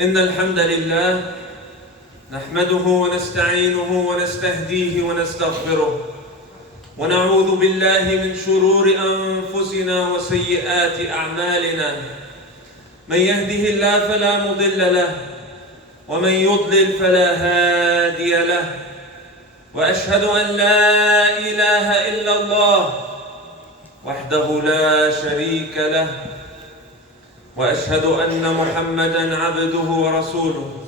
إن الحمد لله نحمده ونستعينه ونستهديه ونستغفره ونعوذ بالله من شرور أنفسنا وسيئات أعمالنا. من يهده الله فلا مضل له ومن يضلل فلا هادي له، وأشهد أن لا إله إلا الله وحده لا شريك له، وأشهد أن محمدًا عبده ورسوله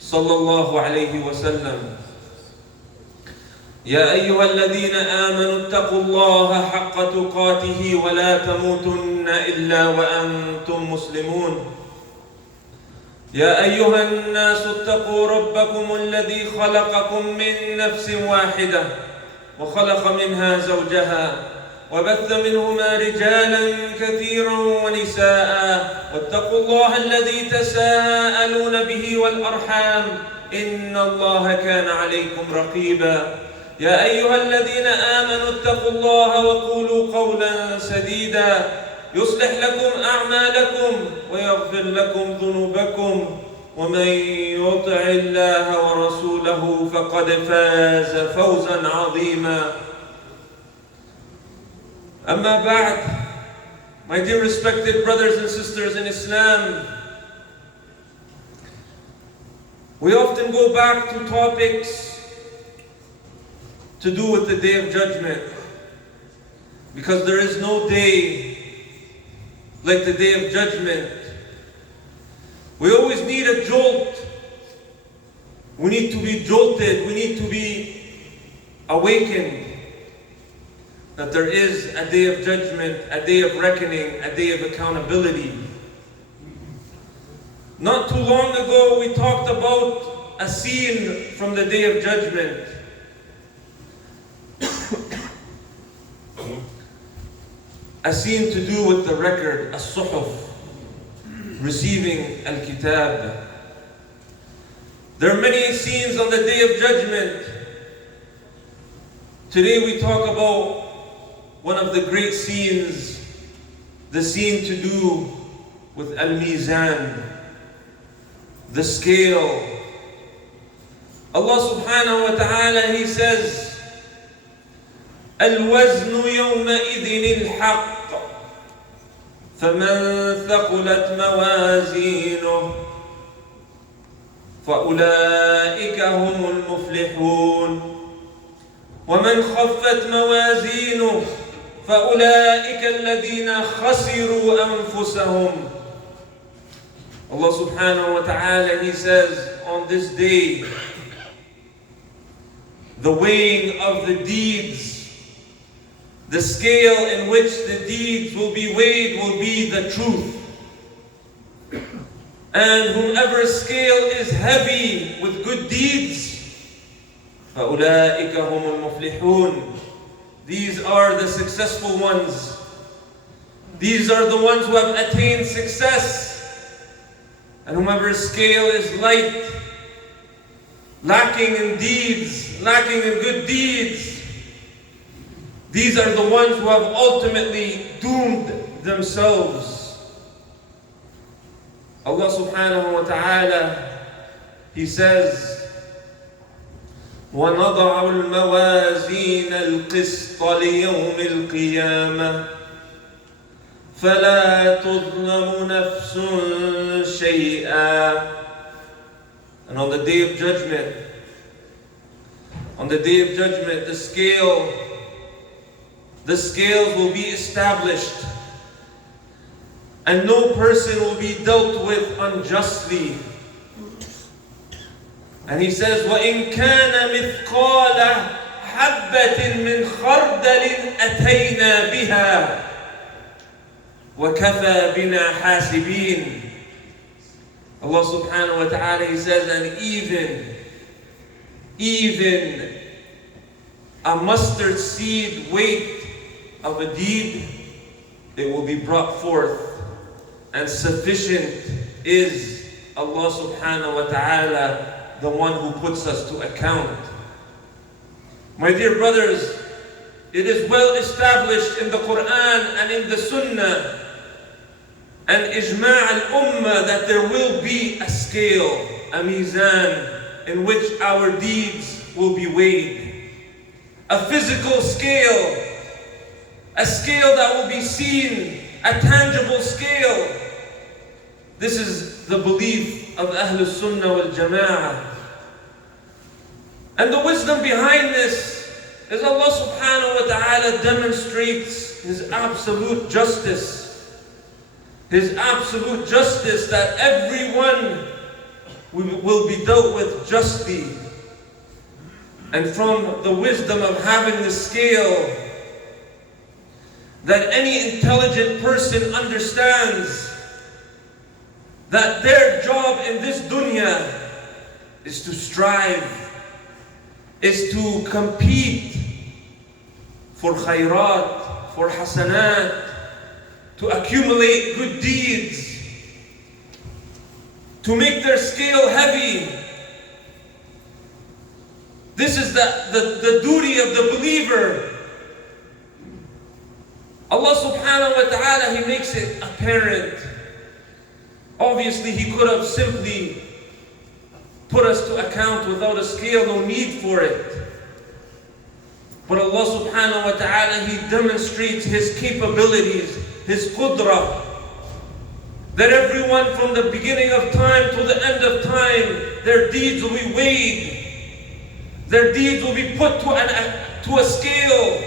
صلى الله عليه وسلم. يا أيها الذين آمنوا اتقوا الله حق تقاته ولا تموتن إلا وأنتم مسلمون. يا أيها الناس اتقوا ربكم الذي خلقكم من نفس واحدة وخلق منها زوجها وبث منهما رجالا كثيرا ونساء، واتقوا الله الذي تساءلون به والأرحام إن الله كان عليكم رقيبا. يا أيها الذين آمنوا اتقوا الله وقولوا قولا سديدا يصلح لكم أعمالكم ويغفر لكم ذنوبكم، ومن يطع الله ورسوله فقد فاز فوزا عظيما. Amma ba'd, my dear respected brothers and sisters in Islam, we often go back to topics to do with the Day of Judgment, because there is no day like the Day of Judgment. We always need a jolt. We need to be jolted. We need to be awakened that there is a day of judgment, a day of reckoning, a day of accountability. Not too long ago, we talked about a scene from the Day of Judgment. A scene to do with the record, as-suhuf, receiving al-kitab. There are many scenes on the Day of Judgment. Today we talk about one of the great scenes, the scene to do with al-mizan, the scale. Allah subhanahu wa ta'ala, He says, الوزن يومئذ الحق فمن ثقلت موازينه فأولئك هم المفلحون ومن خفت موازينه فأولئك الذين خسروا أنفسهم. Allah subhanahu wa ta'ala, He says, on this day, the weighing of the deeds, the scale in which the deeds will be weighed will be the truth. And whomever's scale is heavy with good deeds, فَأُولَٰئِكَ هُمُ الْمُفْلِحُونَ. These are the successful ones. These are the ones who have attained success. And whomever's scale is light, lacking in deeds, lacking in good deeds, these are the ones who have ultimately doomed themselves. Allah subhanahu wa ta'ala, He says, وَنَضَعُ الْمَوَازِينَ الْقِسْطَ لِيَوْمِ الْقِيَامَةِ فَلَا تُظْلَمُ نَفْسٌ شَيْئًا. And on the Day of Judgment, the scales will be established, and no person will be dealt with unjustly. And He says, وَإِن كَانَ مِثْقَالَ حَبَّةٍ مِّنْ خَرْدَلٍ أَتَيْنَا بِهَا وَكَفَى بِنَا حَاسِبِينَ. Allah subhanahu wa ta'ala, He says, and even a mustard seed weight of a deed, it will be brought forth, and sufficient is Allah subhanahu wa ta'ala, the one who puts us to account. My dear brothers, it is well established in the Quran and in the Sunnah and ijma' al-ummah that there will be a scale, a mizan, in which our deeds will be weighed. A physical scale, a scale that will be seen, a tangible scale. This is the belief of Ahlul Sunnah wal Jama'ah. And the wisdom behind this is Allah subhanahu wa ta'ala demonstrates His absolute justice. His absolute justice that everyone will be dealt with justly. And from the wisdom of having the scale, that any intelligent person understands that their job in this dunya is to strive, is to compete for khairat, for hasanat, to accumulate good deeds, to make their scale heavy. This is the duty of the believer. Allah subhanahu wa ta'ala, He makes it apparent. Obviously, He could have simply put us to account without a scale, no need for it. But Allah subhanahu wa ta'ala, He demonstrates His capabilities, His qudrah, that everyone from the beginning of time to the end of time, their deeds will be weighed. Their deeds will be put to a scale.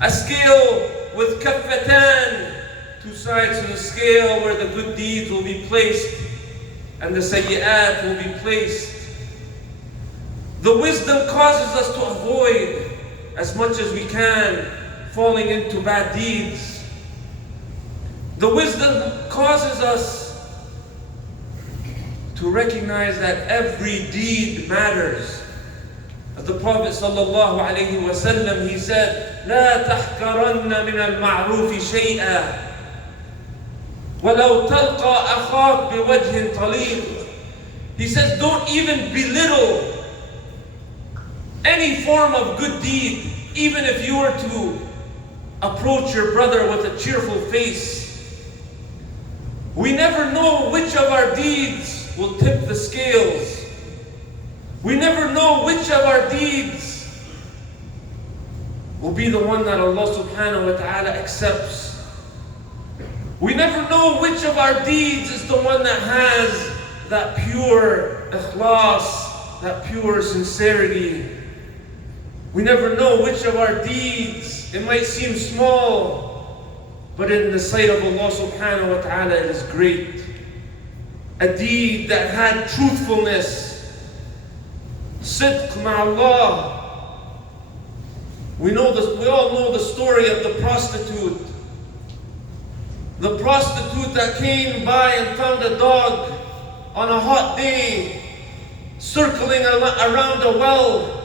A scale with kaffatan, two sides of the scale where the good deeds will be placed and the sayyi'at will be placed. The wisdom causes us to avoid as much as we can falling into bad deeds. The wisdom causes us to recognize that every deed matters. As the Prophet sallallahu alaihi wasallam, he said, لا تحقرن من المعروف شيئا ولو تلقى أخاك بوجه طليق. He says, don't even belittle any form of good deed, even if you were to approach your brother with a cheerful face. We never know which of our deeds will tip the scales. We never know which of our deeds will be the one that Allah subhanahu wa ta'ala accepts. We never know which of our deeds is the one that has that pure ikhlas, that pure sincerity. We never know which of our deeds, it might seem small, but in the sight of Allah subhanahu wa ta'ala it is great. A deed that had truthfulness, sidq ma'allah. We all know the story of the prostitute. The prostitute that came by and found a dog on a hot day, circling around a well,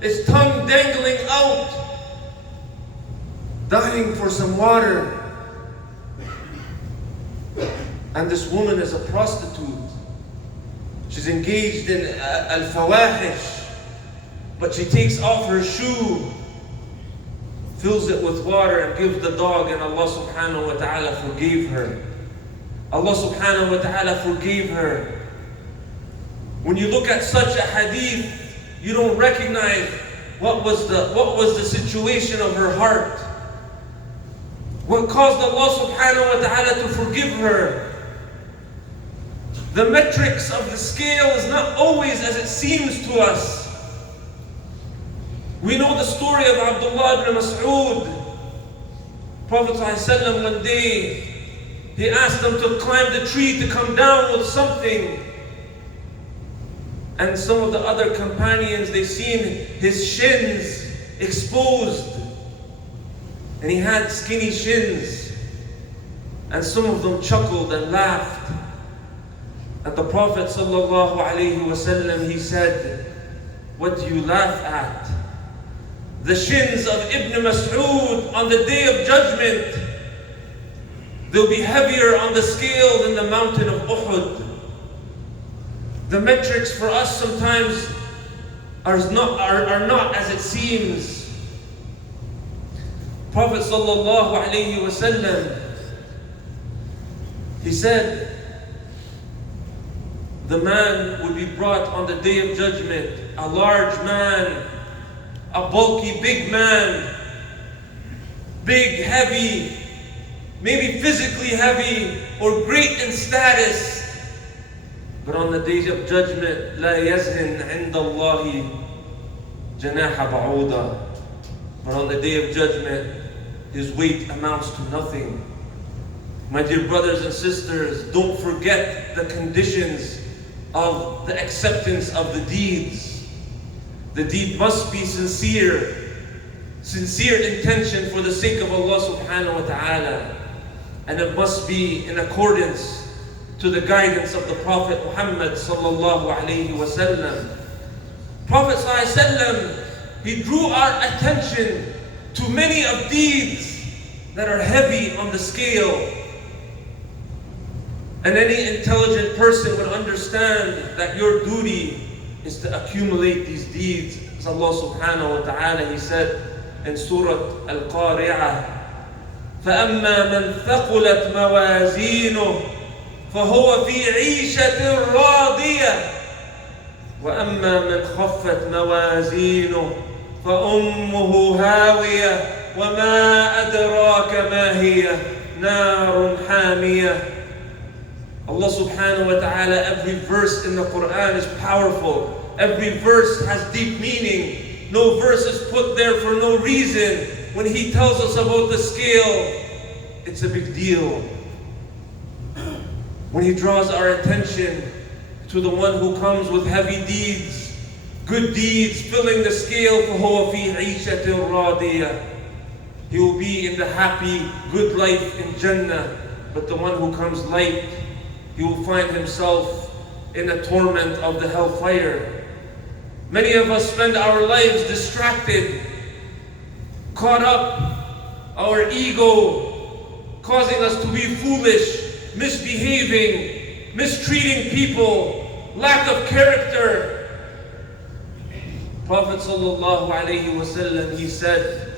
his tongue dangling out, dying for some water. And this woman is a prostitute. She's engaged in al-fawahish, but she takes off her shoe, fills it with water and gives the dog, and Allah subhanahu wa ta'ala forgave her. Allah subhanahu wa ta'ala forgave her. When you look at such a hadith, you don't recognize what was the situation of her heart. What caused Allah subhanahu wa ta'ala to forgive her. The metrics of the scale is not always as it seems to us. We know the story of Abdullah ibn Mas'ud. Prophet ﷺ one day, he asked them to climb the tree to come down with something. And some of the other companions, they seen his shins exposed. And he had skinny shins. And some of them chuckled and laughed. And the Prophet ﷺ, he said, what do you laugh at? The shins of Ibn Mas'ud on the day of judgment, they'll be heavier on the scale than the mountain of Uhud. The metrics for us sometimes are not as it seems. Prophet sallallahu alaihi wasallam, He said, the man would be brought on the day of judgment, a large man, a bulky, big man, big, heavy, maybe physically heavy or great in status. But on the day of judgment, لا يزن عند الله جناح بعوضة. But on the day of judgment, his weight amounts to nothing. My dear brothers and sisters, don't forget the conditions of the acceptance of the deeds. The deed must be sincere intention for the sake of Allah subhanahu wa ta'ala. And it must be in accordance to the guidance of the Prophet Mohammed sallallahu alayhi wa sallam. Prophet sallallahu alayhi wa sallam, he drew our attention to many of deeds that are heavy on the scale. And any intelligent person would understand that your duty is to accumulate these deeds. As Allah subhanahu wa ta'ala, He said in Surah Al-Qari'ah, فَأَمَّا مَنْ ثَقُلَتْ مَوَازِينُهُ فَهُوَ فِي عِيشَةٍ رَاضِيَةٍ وَأَمَّا مَنْ خَفَّتْ مَوَازِينُهُ فَأُمُّهُ هَاوِيَةٌ وَمَا أَدْرَاكَ مَا هِيَ نَارٌ حَامِيَةٌ. Allah subhanahu wa ta'ala, every verse in the Quran is powerful. Every verse has deep meaning. No verse is put there for no reason. When He tells us about the scale, it's a big deal. When He draws our attention to the one who comes with heavy deeds, good deeds, filling the scale, فَهُوَ فِي عِيشَةٍ رَاضِيَةٍ. He will be in the happy, good life in Jannah. But the one who comes light, he will find himself in the torment of the hellfire. Many of us spend our lives distracted, caught up, our ego causing us to be foolish, misbehaving, mistreating people, lack of character. Prophet sallallahu alayhi wa sallam, he said,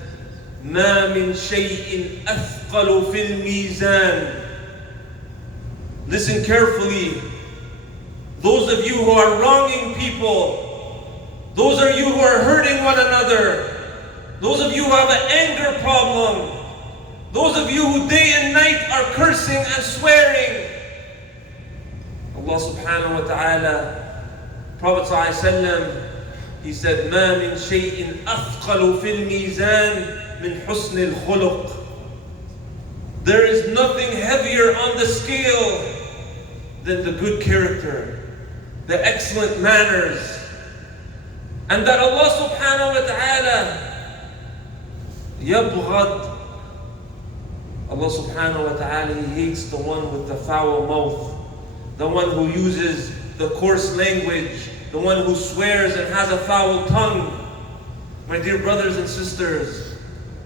مَا مِن شَيْءٍ أَثْقَلُ فِي الْمِيزَانِ. Listen carefully. Those of you who are wronging people, those of you who are hurting one another, those of you who have an anger problem, those of you who day and night are cursing and swearing, Allah subhanahu wa ta'ala, Prophet sallallahu alayhi wa sallam, he said, مَا مِن شَيْءٍ أَثْقَلُ فِي الْمِيزَانِ مِنْ حُسْنِ الْخُلُقِ. There is nothing heavier on the scale than the good character, the excellent manners. And that Allah subhanahu wa ta'ala يبغض. Allah subhanahu wa ta'ala, He hates the one with the foul mouth, the one who uses the coarse language, the one who swears and has a foul tongue. My dear brothers and sisters,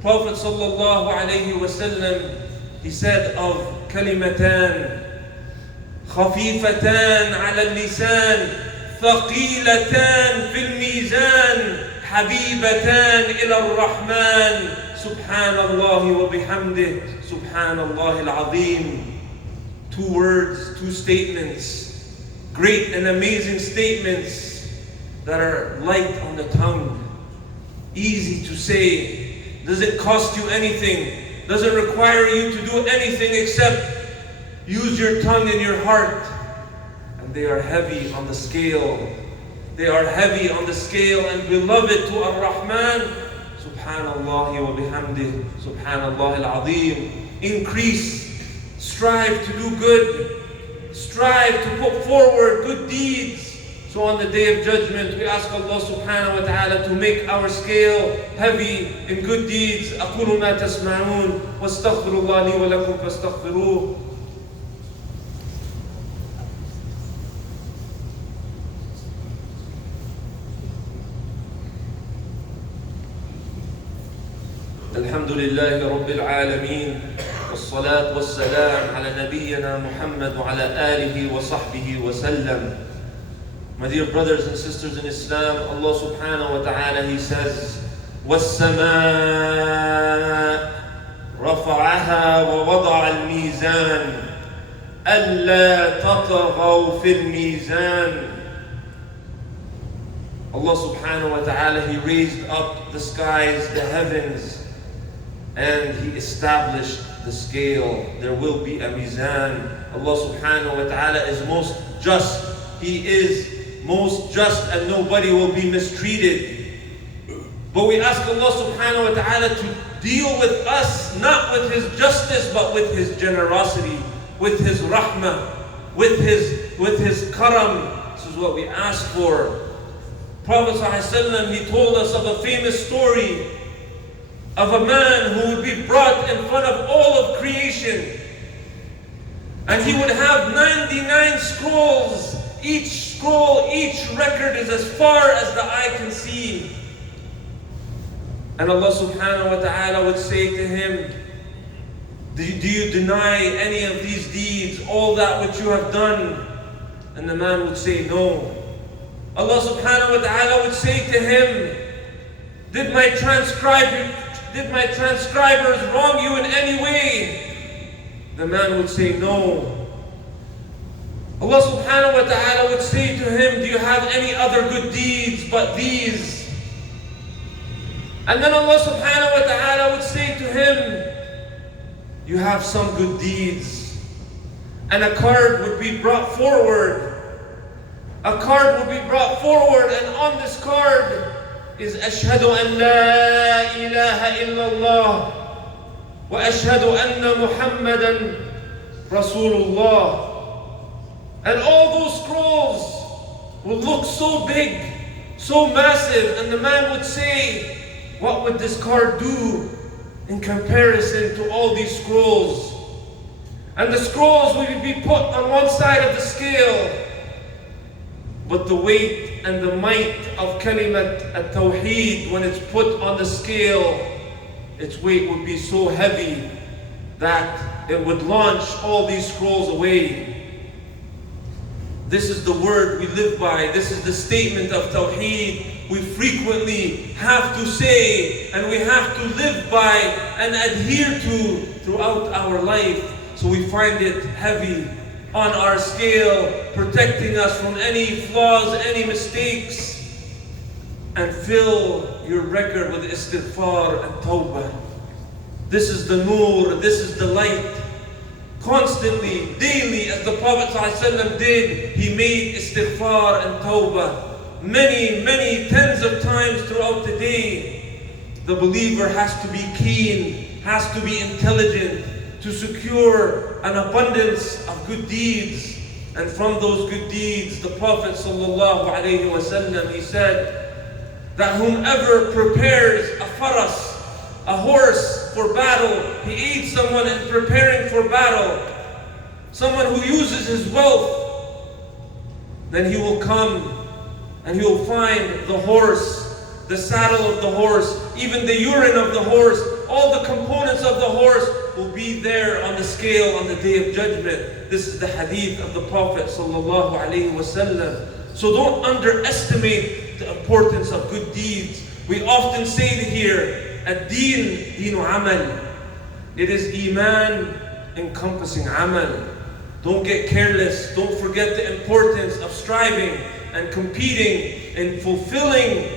Prophet sallallahu alayhi wa sallam, he said of kalimatan خفيفتان على اللسان ثقيلتان في الميزان حبيبتان إلى الرحمن سبحان الله وبحمده سبحان الله العظيم. 2 words, 2 statements, great and amazing statements that are light on the tongue, easy to say, doesn't cost you anything, doesn't require you to do anything except use your tongue and your heart. And they are heavy on the scale. They are heavy on the scale and beloved to Ar-Rahman. Subhanallah wa bihamdih. Subhanallah al-Azim. Increase. Strive to do good. Strive to put forward good deeds. So on the day of judgment, we ask Allah subhanahu wa ta'ala to make our scale heavy in good deeds. أقول ما تسمعون واستغفر الله لي ولكم فاستغفروه. الحمد لله رب العالمين والصلاة والسلام على نبينا محمد وعلى آله وصحبه وسلم. My dear brothers and sisters in Islam, Allah subhanahu wa ta'ala, He says, وَالسَّمَاء رَفَعَهَا وَوَضَعَ الْمِيزَانِ أَلَّا تَطْغَوْا فِي الْمِيزَانِ. Allah subhanahu wa ta'ala, He raised up the skies, the heavens, and He established the scale. There will be a mizan. Allah subhanahu wa ta'ala is most just. He is most just and nobody will be mistreated. But we ask Allah subhanahu wa ta'ala to deal with us, not with His justice, but with His generosity, with His rahmah, with His karam. This is what we ask for. Prophet ﷺ, he told us of a famous story of a man who would be brought in front of all of creation. And he would have 99 scrolls. Each scroll, each record is as far as the eye can see. And Allah subhanahu wa ta'ala would say to him, do you deny any of these deeds, all that which you have done? And the man would say, no. Allah subhanahu wa ta'ala would say to him, did my transcribers wrong you in any way? The man would say, no. Allah subhanahu wa ta'ala would say to him, do you have any other good deeds but these? And then Allah subhanahu wa ta'ala would say to him, you have some good deeds. And a card would be brought forward. A card would be brought forward, and on this card is Ashhadu an la ilaha illallah wa ashhadu anna Muhammadan Rasulullah. And all those scrolls would look so big, so massive, and the man would say, what would this card do in comparison to all these scrolls? And the scrolls would be put on one side of the scale, but the weight and the might of kalimat at-tawheed, when it's put on the scale, its weight would be so heavy that it would launch all these scrolls away. This is the word we live by. This is the statement of tawheed we frequently have to say and we have to live by and adhere to throughout our life. So we find it heavy on our scale, protecting us from any flaws, any mistakes. And fill your record with istighfar and tawbah. This is the nur, this is the light. Constantly, daily, as the Prophet ﷺ did, he made istighfar and tawbah. Many tens of times throughout the day. The believer has to be keen, has to be intelligent, to secure an abundance of good deeds. And from those good deeds, the Prophet ﷺ, he said that whomever prepares a faras, a horse for battle, he aids someone in preparing for battle, someone who uses his wealth, then he will come and he will find the horse, the saddle of the horse, even the urine of the horse, all the components of the horse will be there on the scale on the Day of Judgment. This is the hadith of the Prophet ﷺ. So don't underestimate the importance of good deeds. We often say here, ad-deen, deenu amal. It is iman encompassing amal. Don't get careless. Don't forget the importance of striving and competing and fulfilling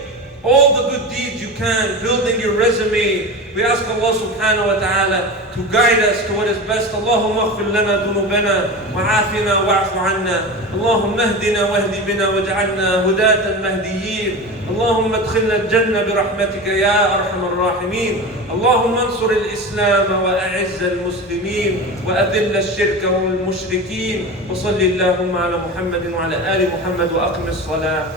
all the good deeds you can, building your resume. We ask Allah subhanahu wa ta'ala to guide us to what is best. Allahumma aghfir lana dhunubana wa afina wa'fu anna. Allahumma ahdina wahdi bina waj'alna hudatan mahdiyyin. اللهم ادخلنا الجنة برحمتك يا أرحم الراحمين. اللهم انصر الإسلام وأعز المسلمين وأذل الشرك والمشركين. وصل اللهم على محمد وعلى آل محمد وأقم الصلاة.